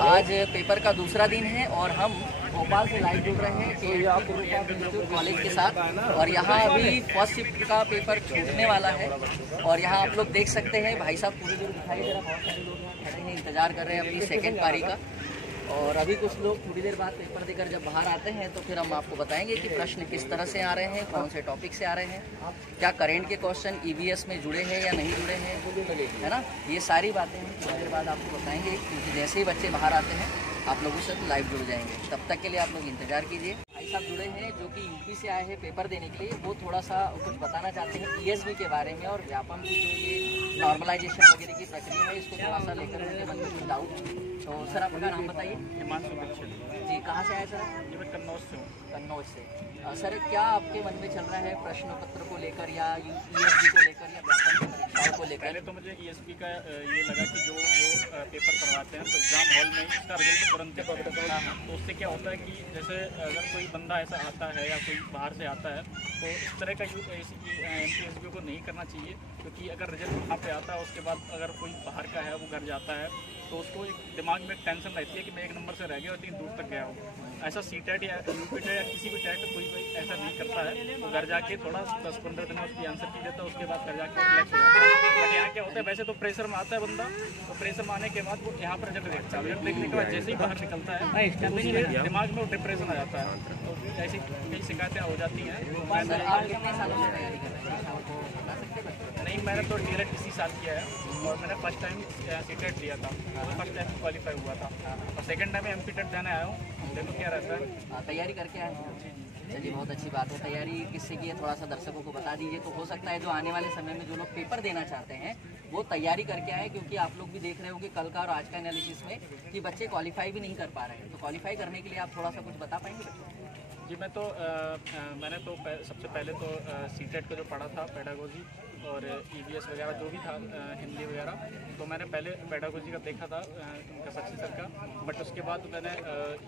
आज पेपर का दूसरा दिन है और हम भोपाल से लाइव जुड़ रहे हैं कॉलेज के साथ। और यहाँ अभी फर्स्ट शिफ्ट का पेपर छूटने वाला है और यहाँ आप लोग देख सकते हैं भाई साहब पूरी दूर दिखाई दे रहा है, बहुत सारे लोग यहाँ खड़े हैं, इंतजार कर रहे हैं अपनी सेकेंड पारी का। और अभी कुछ लोग थोड़ी देर बाद पेपर देकर जब बाहर आते हैं तो फिर हम आपको बताएंगे कि प्रश्न किस तरह से आ रहे हैं, कौन से टॉपिक से आ रहे हैं, क्या करेंट के क्वेश्चन ईवीएस में जुड़े हैं या नहीं जुड़े हैं, है ना। ये सारी बातें हम थोड़ी देर बाद आपको बताएंगे, क्योंकि जैसे ही बच्चे बाहर आते हैं आप लोगों से तो लाइव जुड़ जाएंगे। तब तक के लिए आप लोग इंतजार कीजिए। भाई साहब जुड़े हैं जो कि यूपी से आए हैं पेपर देने के लिए, वो थोड़ा सा कुछ बताना चाहते हैं ईएसवी के बारे में और व्यापम की जो ये नॉर्मलाइजेशन वगैरह की प्रक्रिया है, इसको थोड़ा सा लेकर उनके मन में कुछ डाउट। तो सर आपका नाम बताइए। हिमांशु दीक्षित जी, कहाँ से आए सर? मैं कन्नौज से हूँ। कन्नौज से। सर क्या आपके मन में चल रहा है प्रश्न पत्र को लेकर या ईएसवी को लेकर या व्यापम की परीक्षाओं को लेकर? पहले तो मुझे ईएसवी का ये लगा कि जो वो पेपर करवाते हैं तो एग्जाम हॉल में इसका रिजल्ट तुरंत पकड़ पड़ा है, तो उससे क्या होता है कि जैसे अगर कोई बंदा ऐसा आता है या कोई बाहर से आता है तो इस तरह का एमपीएसबी को नहीं करना चाहिए, क्योंकि अगर रिजल्ट वहाँ पे आता है उसके बाद अगर कोई बाहर का है वो घर जाता है तो उसको एक दिमाग में टेंशन रहती है कि मैं एक नंबर से रह गया और इतनी दूर तक गया हूँ। ऐसा सीटेट या यूपीटेट या किसी भी टेट कोई ऐसा नहीं करता है, वो घर जाके थोड़ा 10-15 दिन में उसकी आंसर की देता है, उसके बाद घर जाके रिलैक्स हो जाता है। बट यहाँ क्या होता है, वैसे तो प्रेशर में आता है बंदा, तो प्रेशर में आने के बाद वो यहाँ पर रिजल्ट देखता है, रिजल्ट देखने के बाद जैसे ही बाहर निकलता है तो उसके दिमाग में वो डिप्रेशन आ जाता है, तो ऐसी कई शिकायतें हो जाती हैं। नहीं, मैंने तो डीएलएड इसी साल किया है और मैंने फर्स्ट टाइम सीटेट दिया था, फर्स्ट टाइम क्वालिफाई हुआ था और सेकंड टाइम एमपीटेट देने आया हूँ, देखो क्या रहता है। तैयारी करके आए हैं? चलिए बहुत अच्छी बात है। तैयारी किससे की है थोड़ा सा दर्शकों को बता दीजिए, तो हो सकता है जो आने वाले समय में जो लोग पेपर देना चाहते हैं वो तैयारी करके आए, क्योंकि आप लोग भी देख रहे होंगे कल का और आज का एनालिसिस में कि बच्चे क्वालिफाई भी नहीं कर पा रहे हैं। तो क्वालिफाई करने के लिए आप थोड़ा सा कुछ बता पाएंगे बच्चों? जी, मैंने तो सबसे पहले तो सीटेट का जो पढ़ा था पेडागोजी और ईवीएस वगैरह जो भी था हिंदी वगैरह, तो मैंने पहले पेडागोजी का देखा था इनका सक्सेसर सर का, बट उसके बाद मैंने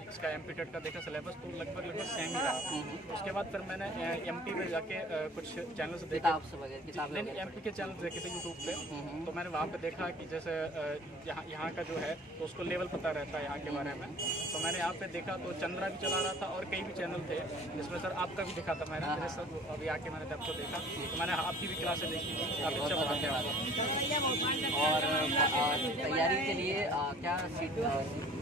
इसका एमपीटेट का देखा सिलेबस, तो लगभग सेम ही रहा। उसके बाद फिर मैंने एमपी में जाके कुछ चैनल्स देखे, एमपी के चैनल देखे थे यूट्यूब पे, तो मैंने वहाँ पे देखा कि जैसे यहाँ का जो है तो उसको लेवल पता रहता है यहाँ के बारे में, तो मैंने यहाँ पे देखा तो चंद्रा भी चला रहा था और कई भी चैनल थे जिसमें सर आपका भी दिखा था मैंने, जैसे सर अभी आके मैंने आपको देखा तो मैंने आपकी भी क्लासेस देखी थी, आप अच्छा पढ़ाते हैं। और तैयारी के लिए क्या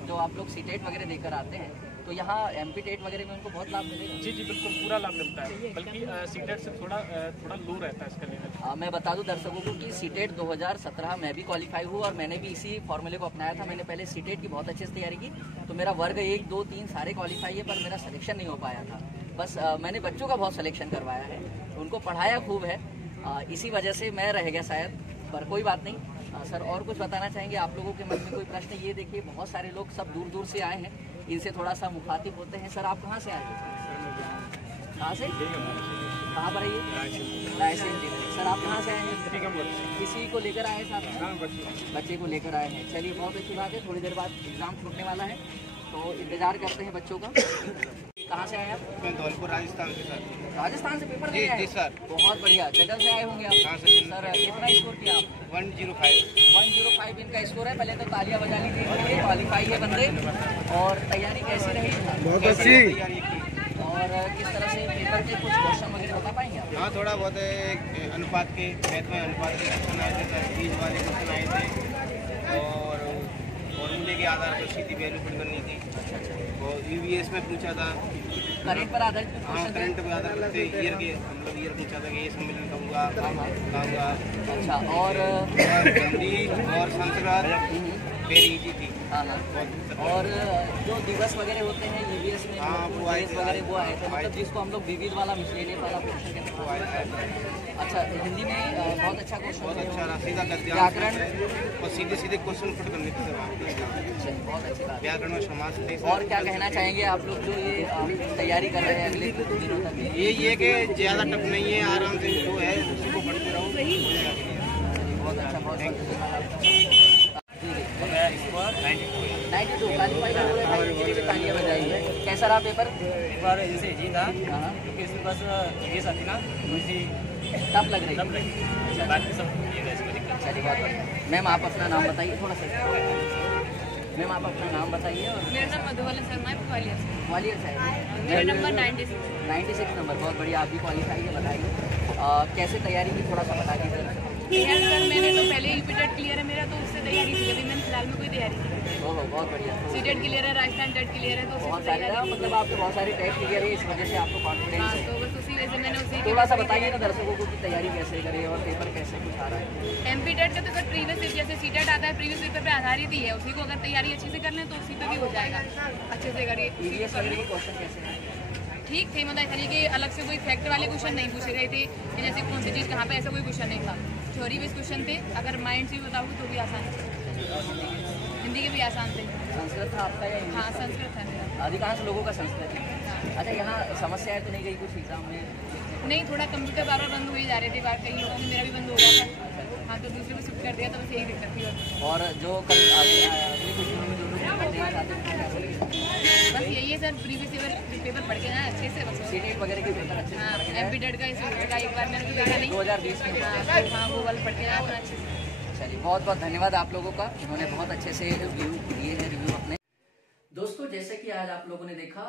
जो आप लोग सीटेट वगैरह देकर आते हैं तो यहाँ एमपीटेट वगैरह में उनको बहुत लाभ मिलेगा? जी बिल्कुल, पूरा लाभ मिलता है, बल्कि सीटेट से थोड़ा लो रहता है इसका लेवल। मैं बता दूं दर्शकों को कि सीटेट 2017 मैं भी क्वालिफाई हुआ और मैंने भी इसी फॉर्मूले को अपनाया था। मैंने पहले सीटेट की बहुत अच्छे से तैयारी की, तो मेरा वर्ग 1, 2, 3 सारे क्वालिफाई है, पर मेरा सिलेक्शन नहीं हो पाया था। बस मैंने बच्चों का बहुत सिलेक्शन करवाया है, उनको पढ़ाया खूब है, इसी वजह से मैं रह गया शायद, पर कोई बात नहीं। सर और कुछ बताना चाहेंगे आप लोगों के मन में कोई प्रश्न? ये देखिए बहुत सारे लोग सब दूर दूर से आए हैं, इनसे थोड़ा सा मुखातिब होते हैं। सर आप कहाँ से आए हैं? कहाँ से? कहाँ पर आइए? रायसेन जिले। सर आप कहाँ से आए हैं? किसी को लेकर आए साथ में? बच्चे को लेकर आए हैं। चलिए बहुत अच्छी बात है, थोड़ी देर बाद एग्जाम छूटने वाला है तो इंतजार करते हैं बच्चों का। कहाँ से आए आप? मैं धौलपुर राजस्थान से सर। राजस्थान से पेपर देने आए? जी सर। बहुत बढ़िया, जगह से आए होंगे आप? हाँ सर। सर कितना स्कोर किया आप? 105 इनका स्कोर है। पहले तो तालियां बजा लीजिए, क्वालिफाई है बंदे। और तैयारी कैसी रही? बहुत अच्छी तैयारी की। और किस तरह से पेपर के कुछ क्वेश्चन वगैरह बता पाएंगे आप? हाँ, थोड़ा बहुत अनुपात के मैथ में अनुपात के क्वेश्चन आए थे सर, बीज वाले क्वेश्चन आए थे और फॉर्मूले के आधार पर सीधी वैल्यू पुट करनी थी। और यूवीएस में पूछा था करंट पर आधारित। हाँ, करंट पर आधारित थे, ईयर के मतलब ईयर पूछा था कि ये सम्मेलन कब हुआ, कहाँ हुआ। अच्छा, और हिंदी और संस्कृत वेरी इजी थी। हाँ। और जो दिवस वगैरह होते हैं ईवीएस में, हाँ, वो आए थे, वो आए थे, मतलब जिसको हम लोग विविध वाला मिसलेनियस वाला क्वेश्चन कहते हैं। अच्छा, हिंदी में बहुत अच्छा क्वेश्चन, बहुत अच्छा सीधा व्याकरण और सीधे सीधे क्वेश्चन पुट करने थे सर। बहुत अच्छी बात। व्याकरण और समाज थे। और क्या कहना चाहेंगे आप लोग जो ये तैयारी कर रहे हैं अगले कुछ दिनों तक? ये कि ज़्यादा टफ नहीं है, आराम से जो है उसी को पढ़ते रहो। बहुत अच्छा, बहुत तालियां बजाइए। कैसा रहा पेपर? पेपर जैसे जी था, क्योंकि इसमें बस ये सब थी ना, मुझे टफ लग रही बाकी सब ये चलिए बहुत बढ़िया। मैम आप अपना नाम बताइए थोड़ा सा। मैम आप अपना नाम बताइए। और मेरा नाम मधुबाला शर्मा है, ग्वालियर से। ग्वालियर से है। मेरा नंबर 96 नंबर, बहुत बढ़िया। आप भी क्वालिफाई है, बताइए कैसे तैयारी की, थोड़ा सा बता दीजिए। यार सर मैंने तो पहले यूपी टेट क्लियर है मेरा, तो उससे तैयारी थी। अभी मैंने फिलहाल में कोई तैयारी नहीं की। ओहो, बहुत बढ़िया। सीटेट क्लियर है, राजस्थान टेट क्लियर है, तो उससे बहुत सारे तैयारी। मतलब आपके बहुत सारे टेस्ट क्लियर है, इस वजह से आपको कॉन्फिडेंस हाँ, है। तो बस उसी वजह से मैंने उसी थोड़ा सा बताइए ना दर्शकों को कि तैयारी कैसे करें और पेपर कैसे कुछ आ रहा है। एमपी टेट का तो सर प्रीवियस जैसे सीटेट आता है, प्रीवियस पेपर पे आधारित ही है। उसी को अगर तैयारी अच्छे से कर लें तो उसी पे भी हो जाएगा। अच्छे से करिए। ईवीएस वगैरह के क्वेश्चन कैसे हैं? ठीक थे, मतलब ऐसा नहीं कि अलग से कोई फैक्ट वाले क्वेश्चन नहीं पूछे गए थे कि जैसे कौन सी चीज़ कहाँ पे, ऐसा कोई क्वेश्चन नहीं था। थ्योरी बेस्ड क्वेश्चन थे। अगर माइंड से भी बताओगे तो भी आसान थे। हिंदी के भी आसान थे। संस्कृत था आपका या इंग्लिश? हाँ, संस्कृत है मेरा। अधिकांश लोगों का संस्कृत है। अच्छा, यहाँ समस्याएं तो नहीं गई कुछ एग्जाम में? नहीं, थोड़ा कंप्यूटर बार बार बंद हुए जा रहे थे, बार कई लोगों में मेरा भी बंद हो गया था। हाँ, तो दूसरे को शिफ्ट कर दिया, तो बस यही दिक्कत थी। और जो कल अगले कुछ दिनों में जो लोग पेपर देना चाहते हैं, बस यही है सर, प्रीवियस पेपर पढ़ के जाए अच्छे से, बस। सीटेट वगैरह के पेपर अच्छे हाँ, से एमपी टेट का इसका एक बार मैंने तो देखा नहीं। 2020 में। हाँ, वो वाला पढ़ के जाए अपना अच्छे से। चलिए, बहुत बहुत धन्यवाद आप लोगों का, इन्होंने बहुत अच्छे से रिव्यू दिए हैं, रिव्यू अपने। दोस्तों, जैसे कि आज आप लोगों ने देखा,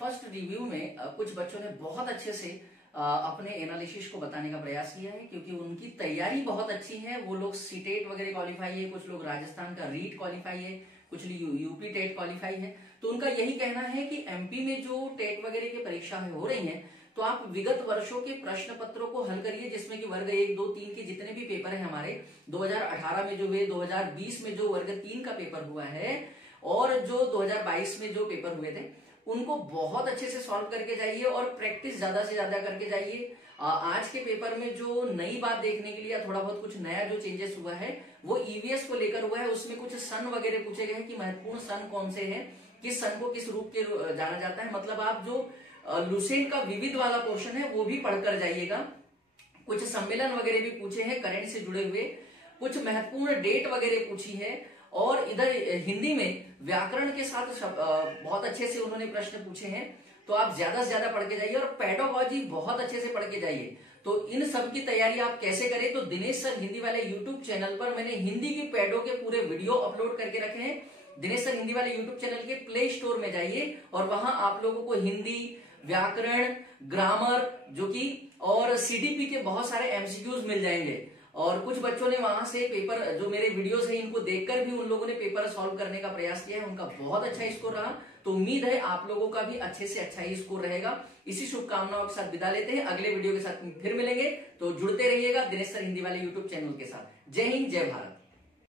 फर्स्ट रिव्यू में कुछ बच्चों ने बहुत अच्छे से अपने एनालिसिस को बताने का प्रयास किया है, क्योंकि उनकी तैयारी बहुत अच्छी है। वो लोग सीटेट वगैरह क्वालिफाई है, कुछ लोग राजस्थान का रीट क्वालिफाई है, कुछ यूपी टेट क्वालिफाई है। तो उनका यही कहना है कि एमपी में जो टेट वगैरह की परीक्षा हो रही है, तो आप विगत वर्षों के प्रश्न पत्रों को हल करिए, जिसमें कि वर्ग 1, 2, 3 के जितने भी पेपर है हमारे 2018 में जो हुए, 2020 में जो वर्ग 3 का पेपर हुआ है, और जो 2022 में जो पेपर हुए थे, उनको बहुत अच्छे से सॉल्व करके जाइए और प्रैक्टिस ज्यादा से ज्यादा करके जाइए। आज के पेपर में जो नई बात देखने के लिए, थोड़ा बहुत कुछ नया जो चेंजेस हुआ है, वो ईवीएस को लेकर हुआ है। उसमें कुछ सन वगैरह पूछे गए हैं कि महत्वपूर्ण सन कौन से हैं, किस सन को किस रूप के जाना जाता है। मतलब आप जो लुसेंट का विविध वाला पोर्शन है वो भी पढ़कर जाइएगा। कुछ सम्मेलन वगैरह भी पूछे हैं करंट से जुड़े हुए, कुछ महत्वपूर्ण डेट वगैरह पूछी है, और इधर हिंदी में व्याकरण के साथ बहुत अच्छे से उन्होंने प्रश्न पूछे हैं। तो आप ज्यादा से ज्यादा पढ़ के जाइए, और पेडागॉजी बहुत अच्छे से पढ़ के जाइए। तो इन सब की तैयारी आप कैसे करें, तो दिनेश सर हिंदी वाले यूट्यूब चैनल पर मैंने हिंदी की पैडो के पूरे वीडियो अपलोड करके रखे हैं। दिनेश सर हिंदी वाले यूट्यूब चैनल के प्ले स्टोर में जाइए, और वहां आप लोगों को हिंदी, व्याकरण, ग्रामर जो कि और सीडीपी के बहुत सारे एमसीक्यूज मिल जाएंगे। और कुछ बच्चों ने वहां से पेपर, जो मेरे वीडियोस है इनको देखकर भी उन लोगों ने पेपर सॉल्व करने का प्रयास किया है, उनका बहुत अच्छा स्कोर रहा। तो उम्मीद है आप लोगों का भी अच्छे से अच्छा ही स्कोर रहेगा। इसी शुभकामनाओं के साथ विदा लेते हैं, अगले वीडियो के साथ फिर मिलेंगे। तो जुड़ते रहिएगा दिनेश सर हिंदी वाले यूट्यूब चैनल के साथ। जय हिंद, जय भारत।